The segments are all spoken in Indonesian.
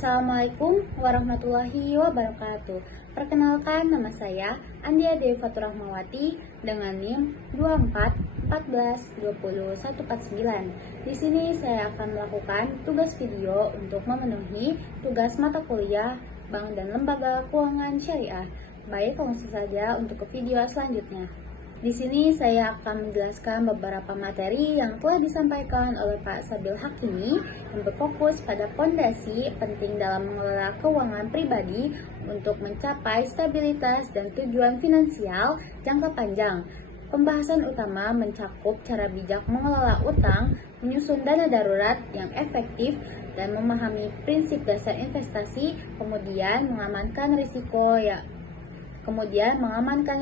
Assalamualaikum warahmatullahi wabarakatuh. Perkenalkan, nama saya Andia Dewi Faturahmawati dengan NIM 24142049. Di sini saya akan melakukan tugas video untuk memenuhi tugas mata kuliah Bank dan Lembaga Keuangan Syariah. Baik, langsung saja untuk ke video selanjutnya. Di sini saya akan menjelaskan beberapa materi yang telah disampaikan oleh Pak Sabil Hakimi yang berfokus pada fondasi penting dalam mengelola keuangan pribadi untuk mencapai stabilitas dan tujuan finansial jangka panjang. Pembahasan utama mencakup cara bijak mengelola utang, menyusun dana darurat yang efektif, dan memahami prinsip dasar investasi, kemudian mengamankan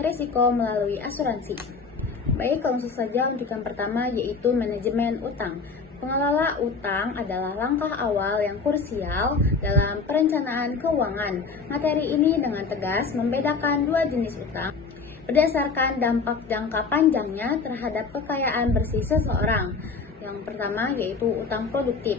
risiko melalui asuransi. Baik, langsung saja untuk yang pertama, yaitu manajemen utang. Pengelola utang adalah langkah awal yang krusial dalam perencanaan keuangan. Materi ini dengan tegas membedakan dua jenis utang berdasarkan dampak jangka panjangnya terhadap kekayaan bersih seseorang. Yang pertama yaitu utang produktif.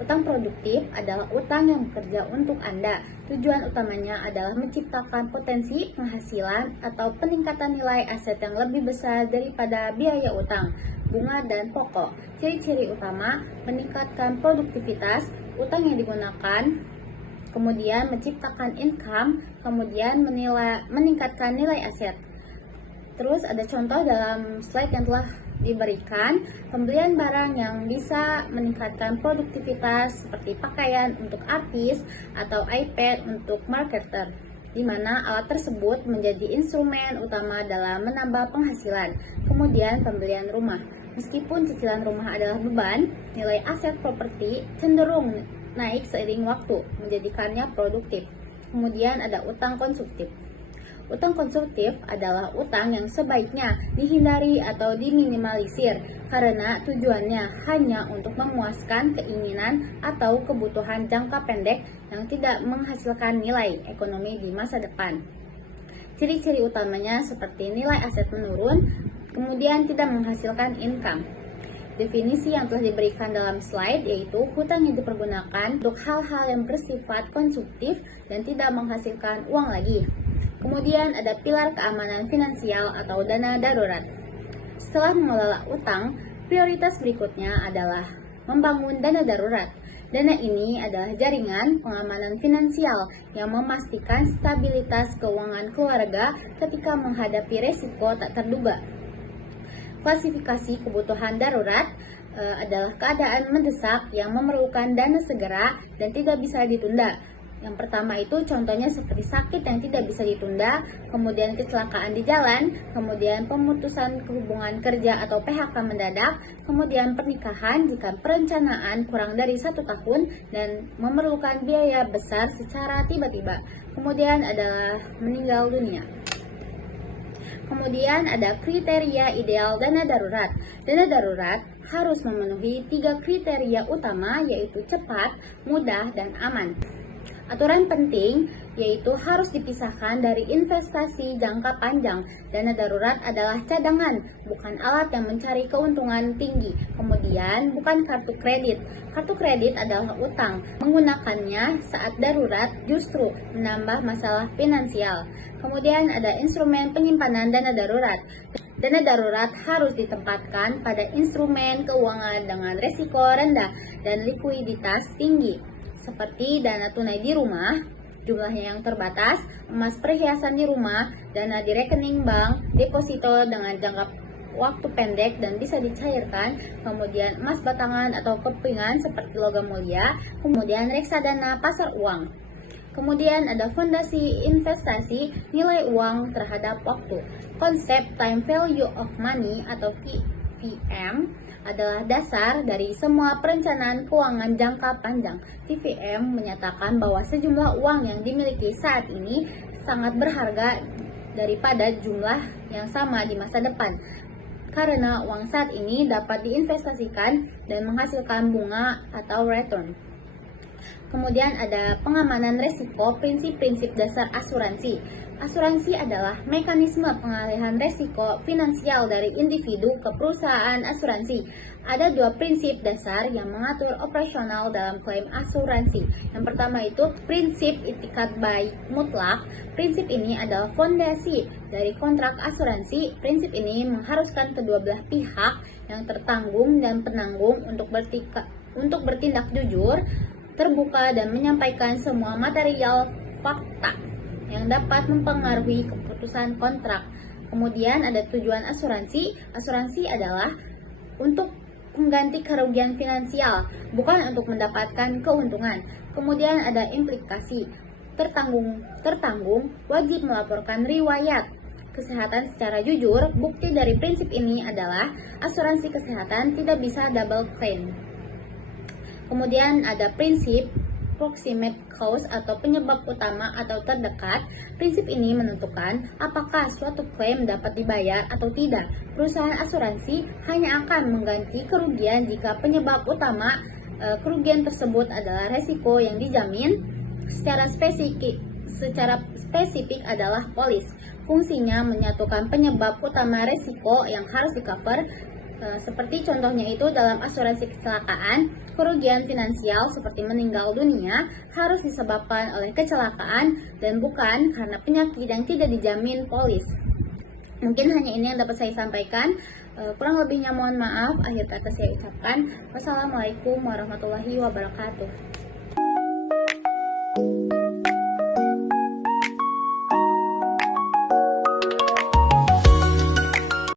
Utang produktif adalah utang yang bekerja untuk Anda. Tujuan utamanya adalah menciptakan potensi penghasilan atau peningkatan nilai aset yang lebih besar daripada biaya utang, bunga, dan pokok. Ciri-ciri utama: meningkatkan produktivitas utang yang digunakan, kemudian menciptakan income, kemudian meningkatkan nilai aset. Terus ada contoh dalam slide yang telah diberikan, pembelian barang yang bisa meningkatkan produktivitas seperti pakaian untuk artis atau iPad untuk marketer, di mana alat tersebut menjadi instrumen utama dalam menambah penghasilan. Kemudian pembelian rumah. Meskipun cicilan rumah adalah beban, nilai aset properti cenderung naik seiring waktu, menjadikannya produktif. Kemudian ada utang konsumtif. Utang konsumtif adalah utang yang sebaiknya dihindari atau diminimalisir karena tujuannya hanya untuk memuaskan keinginan atau kebutuhan jangka pendek yang tidak menghasilkan nilai ekonomi di masa depan. Ciri-ciri utamanya seperti nilai aset menurun, kemudian tidak menghasilkan income. Definisi yang telah diberikan dalam slide yaitu hutang yang dipergunakan untuk hal-hal yang bersifat konsumtif dan tidak menghasilkan uang lagi. Kemudian ada pilar keamanan finansial atau dana darurat. Setelah mengelola utang, prioritas berikutnya adalah membangun dana darurat. Dana ini adalah jaringan pengamanan finansial yang memastikan stabilitas keuangan keluarga ketika menghadapi resiko tak terduga. Klasifikasi kebutuhan darurat adalah keadaan mendesak yang memerlukan dana segera dan tidak bisa ditunda. Yang pertama itu contohnya seperti sakit yang tidak bisa ditunda, kemudian kecelakaan di jalan, kemudian pemutusan hubungan kerja atau PHK mendadak, kemudian pernikahan jika perencanaan kurang dari 1 tahun dan memerlukan biaya besar secara tiba-tiba. Kemudian adalah meninggal dunia. Kemudian ada kriteria ideal dana darurat. Dana darurat harus memenuhi 3 kriteria utama yaitu cepat, mudah, dan aman. Aturan penting yaitu harus dipisahkan dari investasi jangka panjang. Dana darurat adalah cadangan, bukan alat yang mencari keuntungan tinggi. Kemudian bukan kartu kredit. Kartu kredit adalah utang. Menggunakannya saat darurat justru menambah masalah finansial. Kemudian ada instrumen penyimpanan dana darurat. Dana darurat harus ditempatkan pada instrumen keuangan dengan risiko rendah dan likuiditas tinggi, seperti dana tunai di rumah, jumlahnya yang terbatas, emas perhiasan di rumah, dana di rekening bank, deposito dengan jangka waktu pendek dan bisa dicairkan, kemudian emas batangan atau kepingan seperti logam mulia, kemudian reksadana pasar uang. Kemudian ada fondasi investasi nilai uang terhadap waktu. Konsep time value of money atau TVM adalah dasar dari semua perencanaan keuangan jangka panjang. TVM menyatakan bahwa sejumlah uang yang dimiliki saat ini sangat berharga daripada jumlah yang sama di masa depan, karena uang saat ini dapat diinvestasikan dan menghasilkan bunga atau return. Kemudian ada pengamanan risiko, prinsip-prinsip dasar asuransi. Asuransi adalah mekanisme pengalihan resiko finansial dari individu ke perusahaan asuransi. Ada dua prinsip dasar yang mengatur operasional dalam klaim asuransi. Yang pertama itu prinsip itikat baik mutlak. Prinsip ini adalah fondasi dari kontrak asuransi. Prinsip ini mengharuskan kedua belah pihak yang tertanggung dan penanggung untuk bertindak jujur, terbuka, dan menyampaikan semua material fakta yang dapat mempengaruhi keputusan kontrak. Kemudian ada tujuan asuransi. Asuransi adalah untuk mengganti kerugian finansial, bukan untuk mendapatkan keuntungan. Kemudian ada implikasi. Tertanggung wajib melaporkan riwayat kesehatan secara jujur. Bukti dari prinsip ini adalah asuransi kesehatan tidak bisa double claim. Kemudian ada prinsip proximate cause atau penyebab utama atau terdekat. Prinsip ini menentukan apakah suatu klaim dapat dibayar atau tidak. Perusahaan asuransi hanya akan mengganti kerugian jika penyebab utama kerugian tersebut adalah resiko yang dijamin. Secara spesifik adalah polis. Fungsinya menyatukan penyebab utama resiko yang harus di-cover. Seperti contohnya itu dalam asuransi kecelakaan, kerugian finansial seperti meninggal dunia harus disebabkan oleh kecelakaan dan bukan karena penyakit yang tidak dijamin polis. Mungkin hanya ini yang dapat saya sampaikan. Kurang lebihnya mohon maaf. Akhir kata saya ucapkan wassalamualaikum warahmatullahi wabarakatuh.